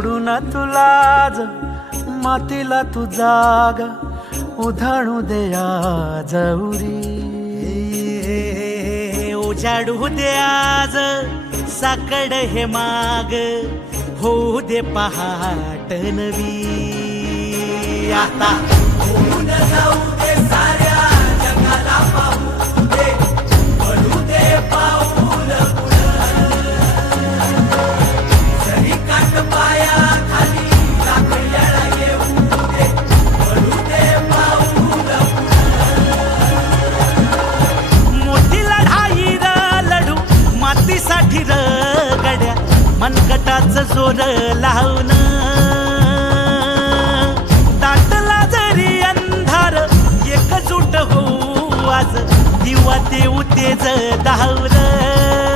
सोडून तुलाज मातीला तू जाग उधाणू दे आज उरी. उजाडू दे आज साकड हे माग होऊ दे पहाट नवी. आता होऊन जाऊ दे साऱ्या जगाला पाहू दे पडू दे पाऊल जरी काट पाया खाली लाकड्याला येऊ दे पडू दे पाऊल. मोठी लढाई र लढू मातीसाठी र गड्या मनगटाचं जोर लावून. दाटला जरी अंधार एकजूट होऊ आज दिवा देऊ तेज धावलं.